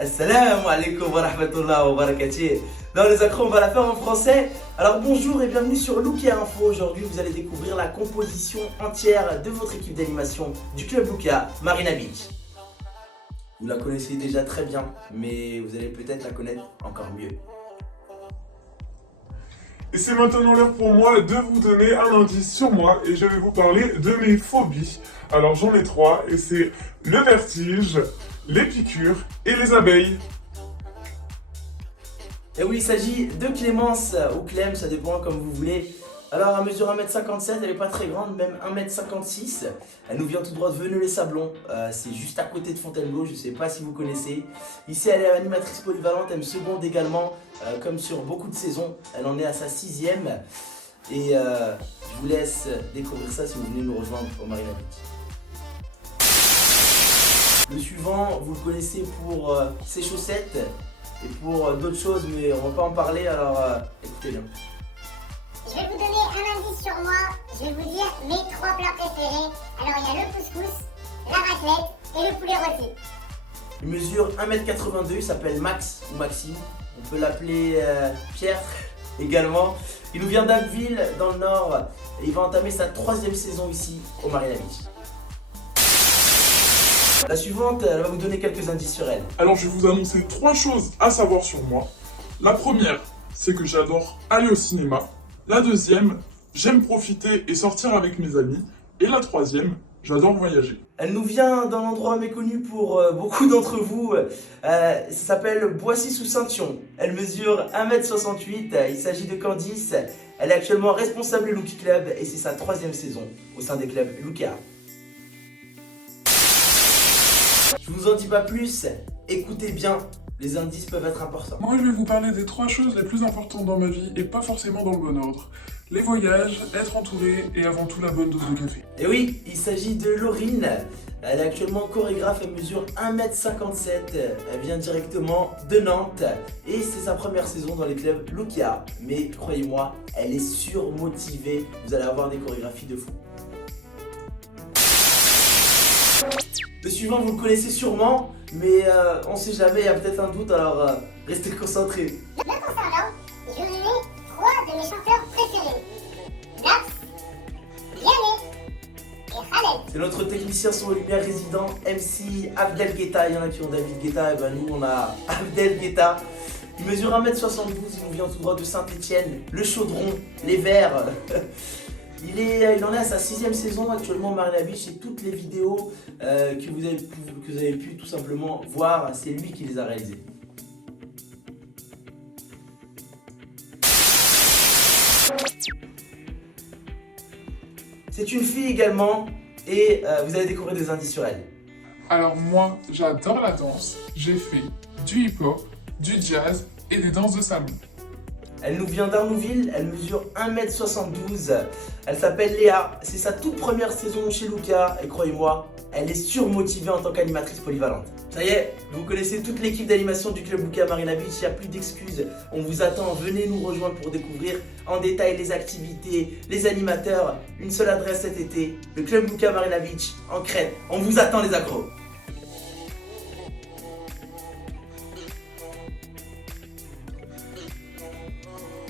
Assalamu alaikum wa rahmatullah wa barakatuh. Dans les accros, on va la faire en français. Alors bonjour et bienvenue sur Lukia Info. Aujourd'hui, vous allez découvrir la composition entière de votre équipe d'animation du club Lukia, Marina Beach. Vous la connaissez déjà très bien, mais vous allez peut-être la connaître encore mieux. Et c'est maintenant l'heure pour moi de vous donner un indice sur moi et je vais vous parler de mes phobies. Alors j'en ai trois et c'est le vertige, les piqûres et les abeilles. Et oui, il s'agit de Clémence ou Clem, ça dépend comme vous voulez. Alors elle mesure 1m57, elle n'est pas très grande, même 1m56. Elle nous vient tout droit de Veneux-les-Sablons, c'est juste à côté de Fontainebleau, je ne sais pas si vous connaissez. Ici elle est animatrice polyvalente, elle me seconde également, comme sur beaucoup de saisons. Elle en est à sa 6e. Et je vous laisse découvrir ça si vous venez nous rejoindre au Marina Beach. Le suivant, vous le connaissez pour ses chaussettes et pour d'autres choses, mais on va pas en parler, alors écoutez bien. Je vais vous donner un indice sur moi, je vais vous dire mes trois plats préférés. Alors il y a le couscous, la raclette et le poulet rôti. Il mesure 1m82, il s'appelle Max ou Maxime, on peut l'appeler Pierre également. Il nous vient d'Abbeville dans le Nord et il va entamer sa 3e saison ici au Marina Beach. La suivante, elle va vous donner quelques indices sur elle. Alors je vais vous annoncer trois choses à savoir sur moi. La première, c'est que j'adore aller au cinéma. La deuxième, j'aime profiter et sortir avec mes amis. Et la troisième, j'adore voyager. Elle nous vient d'un endroit méconnu pour beaucoup d'entre vous. Ça s'appelle Boissy-sous-Saintion. Elle mesure 1m68. Il s'agit de Candice. Elle est actuellement responsable Lucky Club et c'est sa 3e saison au sein des clubs Lukia. Je vous en dis pas plus. Écoutez bien, les indices peuvent être importants. Moi je vais vous parler des trois choses les plus importantes dans ma vie et pas forcément dans le bon ordre. Les voyages, être entouré et avant tout la bonne dose de café. Et oui, il s'agit de Laurine. Elle est actuellement chorégraphe, elle mesure 1m57. Elle vient directement de Nantes et c'est sa première saison dans les clubs Lukia. Mais croyez-moi, elle est surmotivée. Vous allez avoir des chorégraphies de fou. Le suivant, vous le connaissez sûrement, mais on sait jamais, il y a peut-être un doute, alors restez concentrés. Me concernant, je vous donne trois de mes chanteurs préférés. Naps, Vianney et Khaled. C'est notre technicien son lumière résident, MC Abdel Guetta. Il y en a qui ont David Guetta, et ben nous on a Abdel Guetta. Il mesure 1m72, il nous vient tout droit de Saint-Etienne, le Chaudron, les Verts. Il en est à sa 6e saison actuellement au Marina Beach et toutes les vidéos que vous avez pu tout simplement voir, c'est lui qui les a réalisées. C'est une fille également et vous allez découvrir des indices sur elle. Alors moi, j'adore la danse. J'ai fait du hip-hop, du jazz et des danses de salon. Elle nous vient d'Arnouville, elle mesure 1m72, elle s'appelle Léa, c'est sa toute première saison chez Lukia et croyez-moi, elle est surmotivée en tant qu'animatrice polyvalente. Ça y est, vous connaissez toute l'équipe d'animation du club Lukia Marina Beach, il n'y a plus d'excuses, on vous attend, venez nous rejoindre pour découvrir en détail les activités, les animateurs, une seule adresse cet été, le club Lukia Marina Beach en Crète, on vous attend les accros.